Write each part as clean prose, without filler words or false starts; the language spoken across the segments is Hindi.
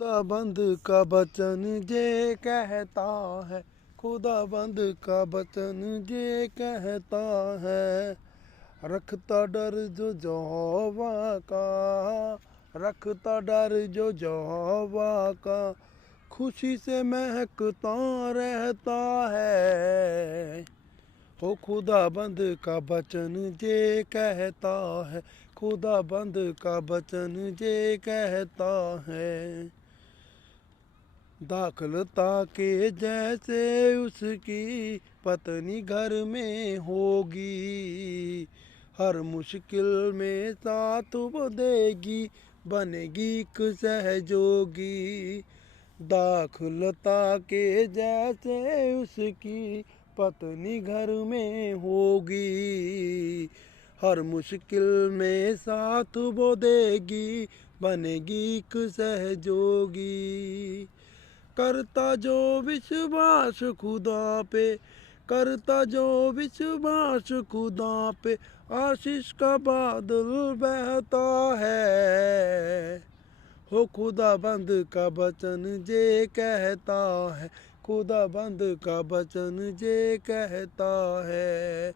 खुदाबंद का वचन जे कहता है, खुदाबंद का वचन जे कहता है, रखता डर जो यहोवा का, रखता डर जो यहोवा का, खुशी से महकता रहता है। हो खुदाबंद का वचन जे कहता है, खुदाबंद का वचन जे कहता है। दाखलता के जैसे उसकी पत्नी घर में होगी, हर मुश्किल में साथ वो देगी, बनेगी एक सहयोगी। दाखलता के जैसे उसकी पत्नी घर में होगी, हर मुश्किल में साथ वो देगी, बनेगी एक सहयोगी। करता जो विश्वास खुदा पे, करता जो विश्वास खुदा पे, आशीष का बादल बहता है। हो खुदाबंद का वचन जे कहता है, खुदाबंद का वचन जे कहता है,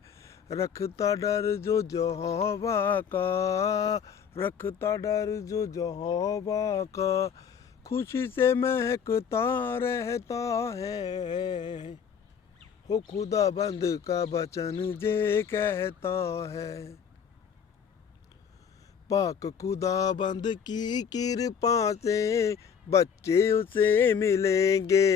रखता डर जो यहोवा का, रखता डर जो यहोवा का, खुशी से महकता रहता है। हो खुदाबंद का वचन जे कहता है। पाक खुदाबंद की कृपा से बच्चे उसे मिलेंगे,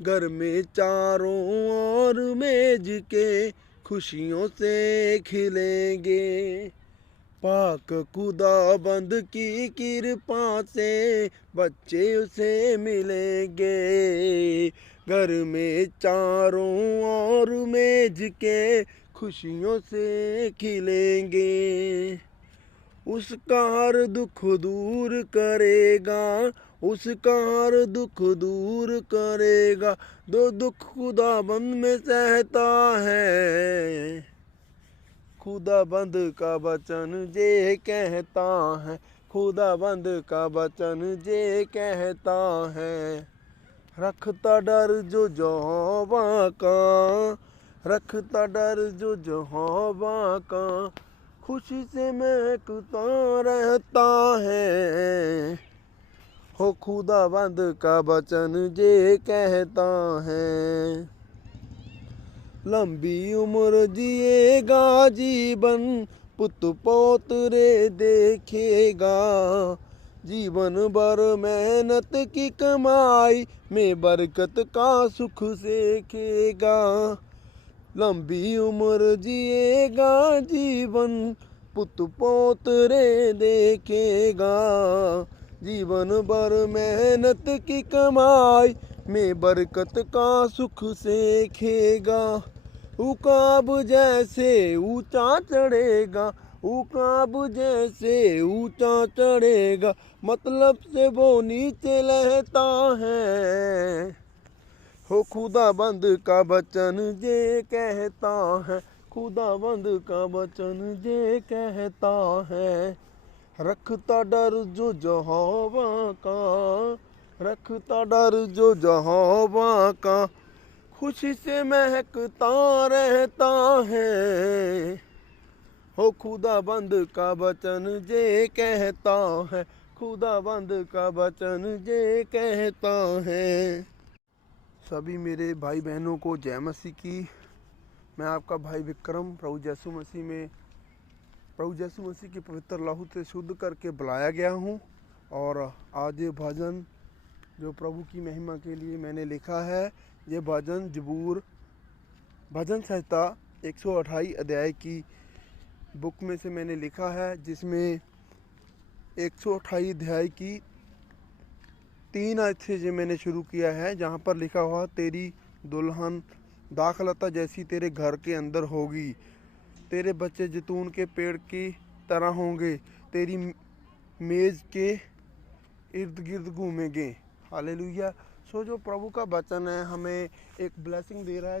घर में चारों ओर मेज के खुशियों से खिलेंगे। पाक खुदाबंद की कृपा से बच्चे उसे मिलेंगे, घर में चारों ओर मेज के खुशियों से खिलेंगे। उसका हर दुख दूर करेगा, उसका हर दुख दूर करेगा, दो दुख खुदाबंद में सहता है। खुदाबंद का वचन जे कहता है, खुदाबंद का वचन जे कहता है, रखता डर जो यहोवा का, रखता डर जो यहोवा का, खुशी से महकता रहता है। हो खुदाबंद का वचन जे कहता है। लंबी उम्र जिएगा जीवन, पुत पौतरे देखेगा, जीवन भर मेहनत की कमाई में बरकत का सुख सेखेगा। लंबी उम्र जिएगा जीवन, पुत पौतरे देखेगा, जीवन भर मेहनत की कमाई में बरकत का सुख सेखेगा। उकाब जैसे ऊंचा चढ़ेगा, उकाब जैसे ऊंचा चढ़ेगा, मतलब से वो नीचे रहता है। हो खुदाबंद का वचन जे कहता है, खुदाबंद का वचन जे कहता है, रखता डर जो यहोवा का, रखता डर जो यहोवा का, खुशी से महकता रहता है। हो खुदाबंद का वचन जे कहता है, खुदाबंद का वचन जे कहता है। सभी मेरे भाई बहनों को जय मसीह की। मैं आपका भाई विक्रम प्रभु यीशु मसीह में, प्रभु यीशु मसीह की पवित्र लहू से शुद्ध करके बुलाया गया हूँ। और आज ये भजन जो प्रभु की महिमा के लिए मैंने लिखा है, ये भजन जबूर भजन संहिता 128 अध्याय की बुक में से मैंने लिखा है, जिसमें 128 अध्याय की 3 आयत से जो मैंने शुरू किया है, जहाँ पर लिखा हुआ, तेरी दुल्हन दाखलता जैसी तेरे घर के अंदर होगी, तेरे बच्चे जैतून के पेड़ की तरह होंगे, तेरी मेज़ के इर्द गिर्द घूमेंगे। हालेलुया। सो जो प्रभु का वचन है हमें एक ब्लेसिंग दे रहा है।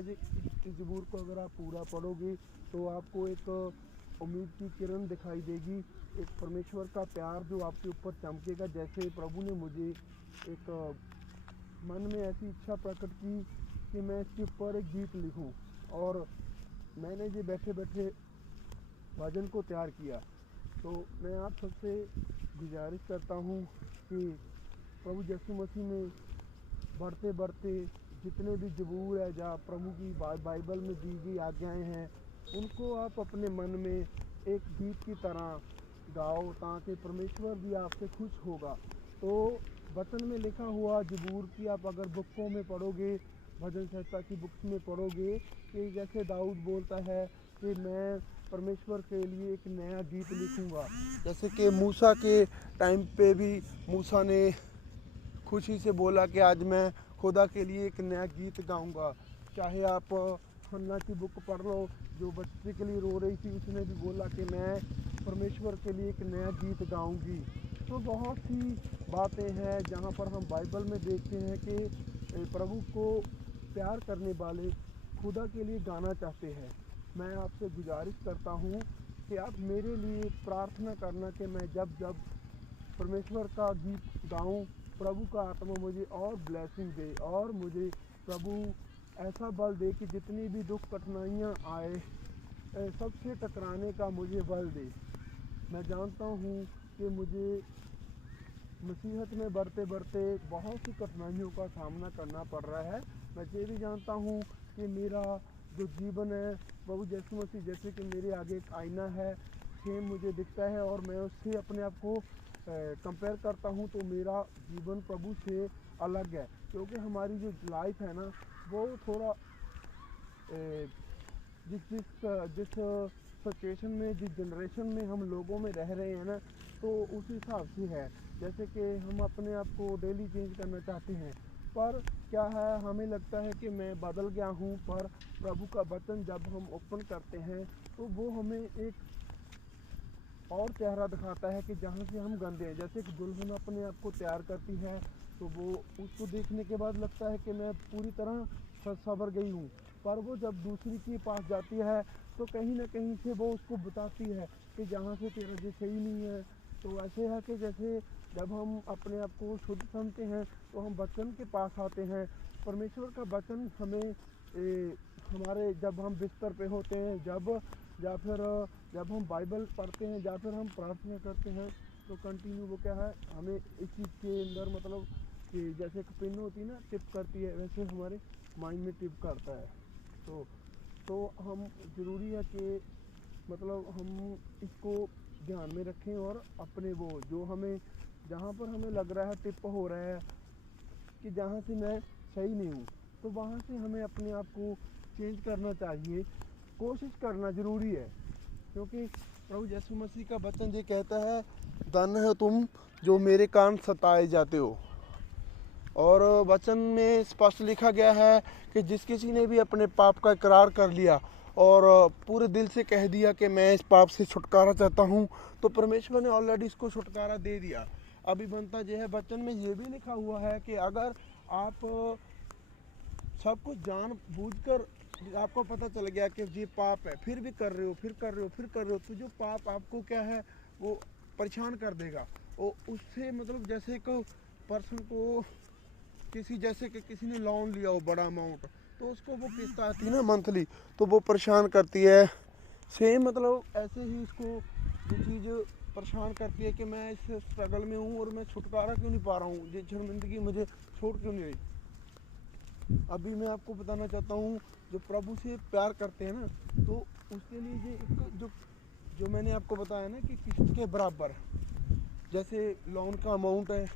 इस जबूर को अगर आप पूरा पढ़ोगे तो आपको एक उम्मीद की किरण दिखाई देगी, एक परमेश्वर का प्यार जो आपके ऊपर चमकेगा। जैसे प्रभु ने मुझे एक मन में ऐसी इच्छा प्रकट की कि मैं इसके ऊपर एक गीत लिखूं, और मैंने ये बैठे बैठे भजन को तैयार किया। तो मैं आप सबसे गुजारिश करता हूँ कि प्रभु यीशु मसीह में बढ़ते बढ़ते जितने भी ज़बूर है, जहाँ प्रभु की बाइबल में दी गई आज्ञाएं हैं, उनको आप अपने मन में एक गीत की तरह गाओ, ताकि परमेश्वर भी आपसे खुश होगा। तो वचन में लिखा हुआ ज़बूर की आप अगर बुकों में पढ़ोगे, भजन संहिता की बुक्स में पढ़ोगे, कि जैसे दाऊद बोलता है कि मैं परमेश्वर के लिए एक नया गीत लिखूंगा। जैसे कि मूसा के टाइम पे भी मूसा ने खुशी से बोला कि आज मैं खुदा के लिए एक नया गीत गाऊंगा। चाहे आप हन्ना की बुक पढ़ लो, जो बच्चे के लिए रो रही थी, उसने भी बोला कि मैं परमेश्वर के लिए एक नया गीत गाऊंगी। तो बहुत सी बातें हैं जहाँ पर हम बाइबल में देखते हैं कि प्रभु को प्यार करने वाले खुदा के लिए गाना चाहते हैं। मैं आपसे गुजारिश करता हूँ कि आप मेरे लिए प्रार्थना करना कि मैं जब जब परमेश्वर का गीत गाऊं, प्रभु का आत्मा मुझे और ब्लेसिंग दे, और मुझे प्रभु ऐसा बल दे कि जितनी भी दुख कठिनाइयाँ आए, सबसे टकराने का मुझे बल दे। मैं जानता हूँ कि मुझे मसीहत में बढ़ते बढ़ते बहुत सी कठिनाइयों का सामना करना पड़ रहा है। मैं ये भी जानता हूँ कि मेरा जो जीवन है, प्रभु यीशु मसीह जैसे कि मेरे आगे एक आईना है, सेम मुझे दिखता है, और मैं उससे अपने आप को कंपेयर करता हूँ, तो मेरा जीवन प्रभु से अलग है। क्योंकि हमारी जो लाइफ है ना, वो थोड़ा जिस सिचुएशन में, जिस जनरेशन में हम लोगों में रह रहे हैं ना, तो उस हिसाब से है। जैसे कि हम अपने आप को डेली चेंज करना चाहते हैं, पर क्या है, हमें लगता है कि मैं बदल गया हूँ, पर प्रभु का वचन जब हम ओपन करते हैं तो वो हमें एक और चेहरा दिखाता है कि जहाँ से हम गंदे हैं। जैसे कि दुल्हन अपने आप को तैयार करती है, तो वो उसको देखने के बाद लगता है कि मैं पूरी तरह संवर गई हूँ, पर वो जब दूसरी के पास जाती है तो कहीं ना कहीं से वो उसको बताती है कि जहाँ से तेरा जो सही नहीं है। तो ऐसे है कि जैसे जब हम अपने आप को शुद्ध समझते हैं तो हम वचन के पास आते हैं। परमेश्वर का वचन हमें हमारे जब हम बिस्तर पे होते हैं, या फिर जब हम बाइबल पढ़ते हैं, या फिर हम प्रार्थना करते हैं, तो कंटिन्यू वो क्या है, हमें इस चीज़ के अंदर मतलब कि जैसे एक पिन होती है ना, टिप करती है, वैसे हमारे माइंड में टिप करता है। तो हम ज़रूरी है कि मतलब हम इसको ध्यान में रखें, और अपने वो जो हमें जहाँ पर हमें लग रहा है टिप हो रहा है कि जहाँ से मैं सही नहीं हूँ, तो वहाँ से हमें अपने आप को चेंज करना चाहिए, कोशिश करना ज़रूरी है। क्योंकि प्रभु यीशु मसीह का वचन ये कहता है, धन्य हो तुम जो मेरे कारण सताए जाते हो। और वचन में स्पष्ट लिखा गया है कि जिस किसी ने भी अपने पाप का इकरार कर लिया और पूरे दिल से कह दिया कि मैं इस पाप से छुटकारा चाहता हूँ, तो परमेश्वर ने ऑलरेडी इसको छुटकारा दे दिया। अभी बनता यह है, वचन में ये भी लिखा हुआ है कि अगर आप सब कुछ जान बूझ कर आपको पता चल गया कि ये पाप है, फिर भी कर रहे हो, फिर कर रहे हो, फिर कर रहे हो, तो जो पाप आपको क्या है वो परेशान कर देगा। और उससे मतलब जैसे एक पर्सन को जैसे कि किसी ने लोन लिया हो बड़ा अमाउंट, तो उसको वो किस्त आती है ना मंथली, तो वो परेशान करती है। सेम मतलब ऐसे ही इसको ये चीज़ परेशान करती है कि मैं इस स्ट्रगल में हूँ और मैं छुटकारा क्यों नहीं पा रहा हूँ, ये शर्मिंदगी मुझे छोड़ क्यों नहीं रही। अभी मैं आपको बताना चाहता हूँ, जो प्रभु से प्यार करते हैं ना, तो उसके लिए ये एक जो मैंने आपको बताया ना कि किस्त के बराबर, जैसे लोन का अमाउंट है,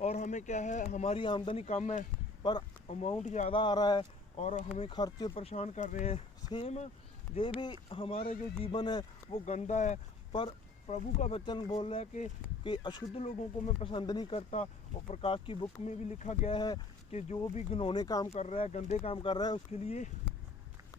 और हमें क्या है, हमारी आमदनी कम है पर अमाउंट ज़्यादा आ रहा है और हमें खर्चे परेशान कर रहे हैं। सेम ये भी हमारा जो जीवन है वो गंदा है, पर प्रभु का वचन बोल रहा है कि अशुद्ध लोगों को मैं पसंद नहीं करता। और प्रकाश की बुक में भी लिखा गया है कि जो भी घिनौने काम कर रहा है, गंदे काम कर रहा है, उसके लिए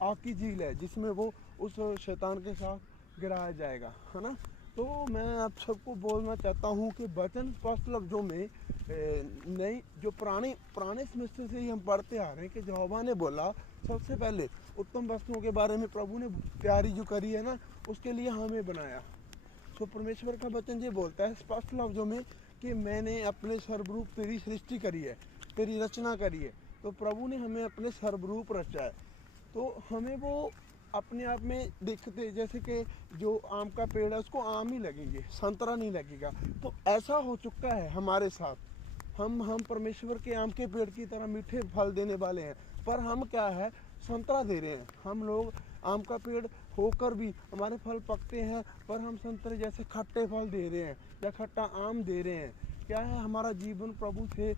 आग की झील है जिसमें वो उस शैतान के साथ गिराया जाएगा, है ना। तो मैं आप सबको बोलना चाहता हूँ कि वचन स्पष्ट लफ्ज़ों में नई जो पुराने सेमेस्टर से ही हम पढ़ते आ रहे हैं कि यहोवा ने बोला सबसे पहले उत्तम वस्तुओं के बारे में प्रभु ने तैयारी जो करी है ना, उसके लिए हमें बनाया। तो परमेश्वर का वचन ये बोलता है स्पष्ट लफ्जों में कि मैंने अपने सर्वरूप तेरी सृष्टि करी है, तेरी रचना करी है। तो प्रभु ने हमें अपने सर्वरूप रचा है। तो हमें वो अपने आप में दिखते, जैसे कि जो आम का पेड़ है उसको आम ही लगेंगे, संतरा नहीं लगेगा। तो ऐसा हो चुका है हमारे साथ। हम परमेश्वर के आम के पेड़ की तरह मीठे फल देने वाले हैं, पर हम क्या है, संतरा दे रहे हैं। हम लोग आम का पेड़ होकर भी हमारे फल पकते हैं, पर हम संतरे जैसे खट्टे फल दे रहे हैं या खट्टा आम दे रहे हैं। क्या है, हमारा जीवन प्रभु से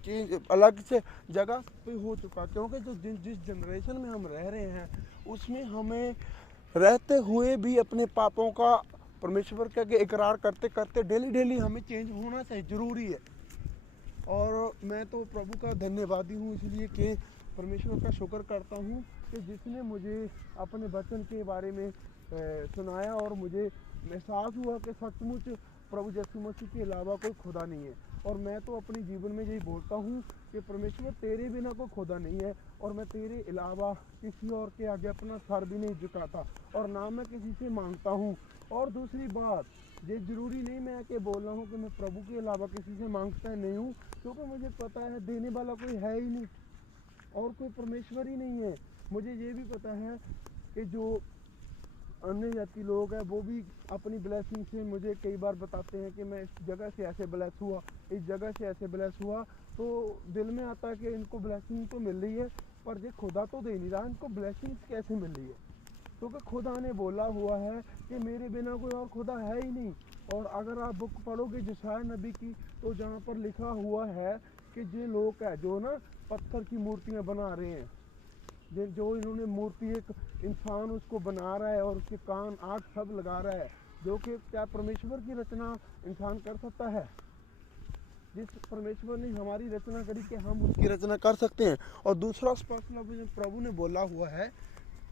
चेंज अलग से जगह पे हो चुका, क्योंकि जो जिस जनरेशन में हम रह रहे हैं उसमें हमें रहते हुए भी अपने पापों का परमेश्वर के आगे इकरार करते करते डेली हमें चेंज होना चाहिए, ज़रूरी है। और मैं तो प्रभु का धन्यवादी हूँ, इसलिए कि परमेश्वर का शुक्र करता हूँ कि जिसने मुझे अपने वचन के बारे में सुनाया और मुझे एहसास हुआ कि सचमुच प्रभु यीशु मसीह के अलावा कोई खुदा नहीं है। और मैं तो अपने जीवन में यही बोलता हूँ कि परमेश्वर तेरे बिना कोई खुदा नहीं है, और मैं तेरे अलावा किसी और के आगे अपना सर भी नहीं झुकाता, और ना मैं किसी से मांगता हूँ। और दूसरी बात, ये ज़रूरी नहीं मैं कि बोल रहा हूँ कि मैं प्रभु के अलावा किसी से मांगता नहीं हूँ, क्योंकि मुझे पता है देने वाला कोई है ही नहीं और कोई परमेश्वर ही नहीं है। मुझे ये भी पता है कि जो अन्य जाति लोग हैं वो भी अपनी ब्लेसिंग से मुझे कई बार बताते हैं कि मैं इस जगह से ऐसे ब्लेस हुआ, इस जगह से ऐसे ब्लेस हुआ। तो दिल में आता है कि इनको ब्लेसिंग तो मिल रही है, पर ये खुदा तो दे नहीं रहा, इनको ब्लेसिंग्स कैसे मिल रही है? क्योंकि खुदा ने बोला हुआ है कि मेरे बिना कोई और खुदा है ही नहीं। और अगर आप बुक पढ़ोगे यशायाह नबी की, तो जहाँ पर लिखा हुआ है कि ये लोग है जो ना पत्थर की मूर्तियाँ बना रहे हैं, जो इन्होंने मूर्ति एक इंसान उसको बना रहा है और उसके कान आँख सब लगा रहा है, जो कि क्या परमेश्वर की रचना इंसान कर सकता है? जिस परमेश्वर ने हमारी रचना करी कि हम उसकी रचना कर सकते हैं। और दूसरा स्पष्ट प्रभु ने बोला हुआ है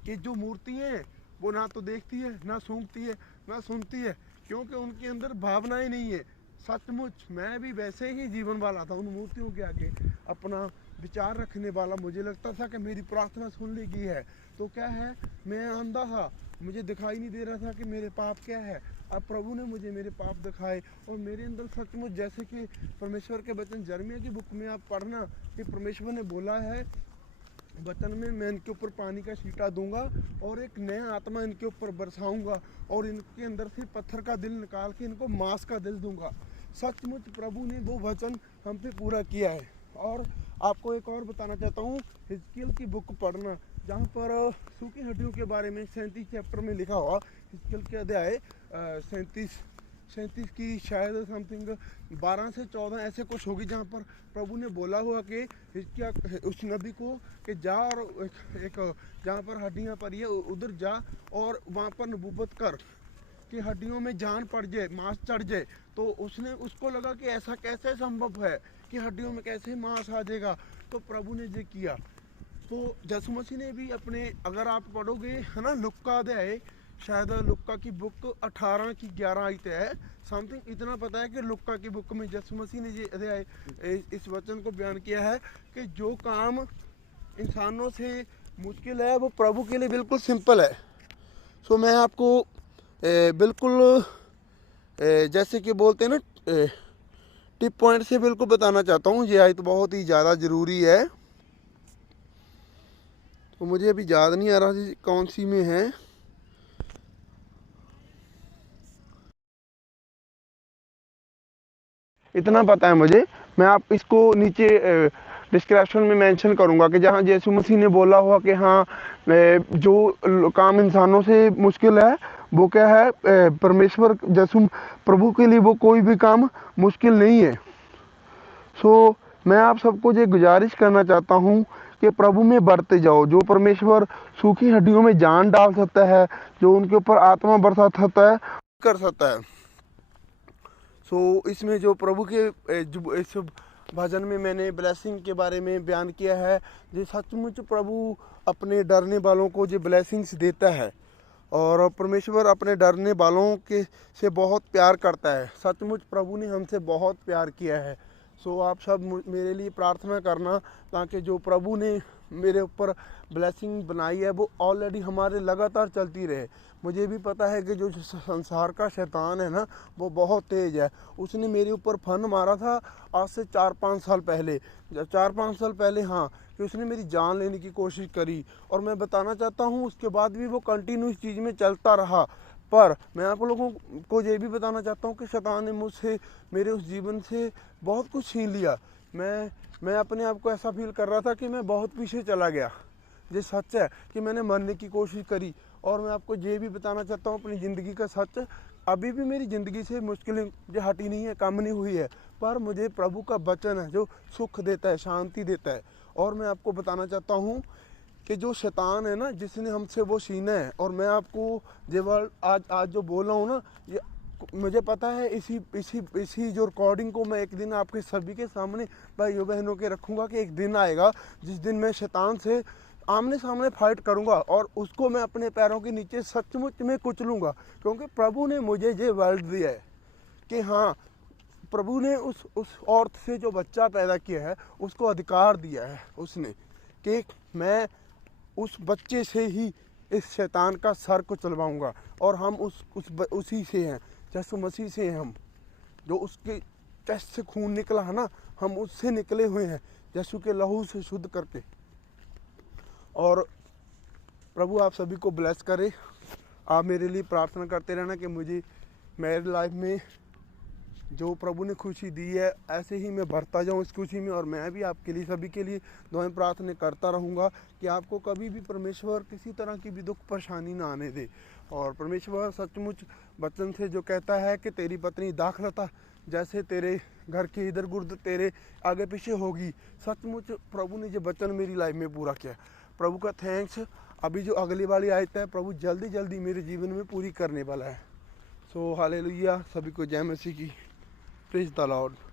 कि जो मूर्तियाँ हैं वो ना तो देखती है, ना सूंघती है, ना सुनती है, क्योंकि उनके अंदर भावनाएं नहीं है। सचमुच मैं भी वैसे ही जीवन वाला था, उन मूर्तियों के आगे अपना विचार रखने वाला। मुझे लगता था कि मेरी प्रार्थना सुन ली गई है। तो क्या है, मैं अंधा था, मुझे दिखाई नहीं दे रहा था कि मेरे पाप क्या है। अब प्रभु ने मुझे मेरे पाप दिखाए और मेरे अंदर सचमुच, जैसे कि परमेश्वर के वचन यिर्मयाह की बुक में आप पढ़ना कि परमेश्वर ने बोला है वचन में, मैं इनके ऊपर पानी का छींटा दूंगा और एक नया आत्मा इनके ऊपर बरसाऊंगा और इनके अंदर से पत्थर का दिल निकाल के इनको मांस का दिल दूंगा। सचमुच प्रभु ने वो वचन हम पे पूरा किया है। और आपको एक और बताना चाहता हूँ, हिजकिय्याह की बुक पढ़ना, जहाँ पर सूखी हड्डियों के बारे में 37 चैप्टर में लिखा हुआ, हिजकिय्याह के अध्याय 37 की शायद समथिंग 12 से 14 ऐसे कुछ होगी, जहाँ पर प्रभु ने बोला हुआ कि हिजकिय्याह उस नबी को कि जा और एक जहाँ पर हड्डियाँ पड़ी है उधर जा और वहाँ पर नबूवत कर कि हड्डियों में जान पड़ जाए, मांस चढ़ जाए। तो उसको लगा कि ऐसा कैसे संभव है कि हड्डियों में कैसे मांस आ जाएगा। तो प्रभु ने ये किया। तो यीशु मसीह ने भी अपने, अगर आप पढ़ोगे है ना, लुक्का अध्याय, शायद लुक्का की बुक 18 की 11 आयत है समथिंग, इतना पता है कि लुक्का की बुक में यीशु मसीह ने ये अध्याय इस वचन को बयान किया है कि जो काम इंसानों से मुश्किल है वो प्रभु के लिए बिल्कुल सिंपल है। सो मैं आपको बिल्कुल जैसे कि बोलते हैं ना टिप पॉइंट से बिल्कुल बताना चाहता हूँ। ये आयत बहुत ही ज़्यादा ज़रूरी है। तो मुझे अभी याद नहीं आ रहा कौन सी में है। इतना पता है मुझे, मैं आप इसको नीचे डिस्क्रिप्शन में मेंशन करूंगा कि जहाँ यीशु मसीह ने बोला हुआ कि हाँ जो काम इंसानों से मुश्किल है वो क्या है, परमेश्वर यीशु प्रभु के लिए वो कोई भी काम मुश्किल नहीं है। सो मैं आप सबको ये गुजारिश करना चाहता हूँ कि प्रभु में बढ़ते जाओ। जो परमेश्वर सूखी हड्डियों में जान डाल सकता है, जो उनके ऊपर आत्मा बरसा सकता है, कर सकता है। सो इसमें जो प्रभु के इस भजन में मैंने ब्लेसिंग के बारे में बयान किया है, जो सचमुच प्रभु अपने डरने वालों को जो ब्लेसिंग्स देता है और परमेश्वर अपने डरने वालों के से बहुत प्यार करता है। सचमुच प्रभु ने हमसे बहुत प्यार किया है सो आप सब मेरे लिए प्रार्थना करना, ताकि जो प्रभु ने मेरे ऊपर ब्लेसिंग बनाई है वो ऑलरेडी हमारे लगातार चलती रहे। मुझे भी पता है कि जो संसार का शैतान है ना, वो बहुत तेज़ है। उसने मेरे ऊपर फन मारा था आज से 4-5 साल पहले, 4-5 साल पहले, हाँ, कि उसने मेरी जान लेने की कोशिश करी। और मैं बताना चाहता हूँ उसके बाद भी वो कंटिन्यू इस चीज़ में चलता रहा। पर मैं आप लोगों को ये भी बताना चाहता हूँ कि शैतान ने मुझसे, मेरे उस जीवन से बहुत कुछ छीन लिया। मैं अपने आप को ऐसा फील कर रहा था कि मैं बहुत पीछे चला गया। ये सच है कि मैंने मरने की कोशिश करी। और मैं आपको ये भी बताना चाहता हूँ अपनी ज़िंदगी का सच, अभी भी मेरी ज़िंदगी से मुश्किलें जो हटी नहीं है, कम नहीं हुई है। पर मुझे प्रभु का वचन है जो सुख देता है, शांति देता है। और मैं आपको बताना चाहता हूँ कि जो शैतान है ना, जिसने हमसे वो छीना है, और मैं आपको ये वर्ड आज जो बोल रहा हूँ ना, ये मुझे पता है इसी जो रिकॉर्डिंग को मैं एक दिन आपके सभी के सामने भाइयों बहनों के रखूँगा कि एक दिन आएगा जिस दिन मैं शैतान से आमने सामने फाइट करूँगा और उसको मैं अपने पैरों के नीचे सचमुच में कुचलूँगा। क्योंकि प्रभु ने मुझे ये वर्ड दिया है कि हाँ, प्रभु ने उस औरत से जो बच्चा पैदा किया है उसको अधिकार दिया है उसने, कि मैं उस बच्चे से ही इस शैतान का सर को चलवाऊँगा। और हम उसी से हैं, यीशु मसीह से हैं हम, जो उसके चेस्ट से खून निकला है ना, हम उससे निकले हुए हैं, यीशु के लहू से शुद्ध करके। और प्रभु आप सभी को ब्लेस करे। आप मेरे लिए प्रार्थना करते रहना कि मुझे मेरी लाइफ में जो प्रभु ने खुशी दी है ऐसे ही मैं भरता जाऊं इस खुशी में। और मैं भी आपके लिए, सभी के लिए दुआएं प्रार्थना करता रहूँगा कि आपको कभी भी परमेश्वर किसी तरह की भी दुख परेशानी ना आने दे। और परमेश्वर सचमुच वचन से जो कहता है कि तेरी पत्नी दाखलता जैसे तेरे घर के इधर गुर्द तेरे आगे पीछे होगी, सचमुच प्रभु ने जो वचन मेरी लाइफ में पूरा किया। प्रभु का थैंक्स। अभी जो अगली वाली आयत है प्रभु जल्दी जल्दी मेरे जीवन में पूरी करने वाला है। सो हालेलुया। सभी को जय मसीह की। Praise the Lord.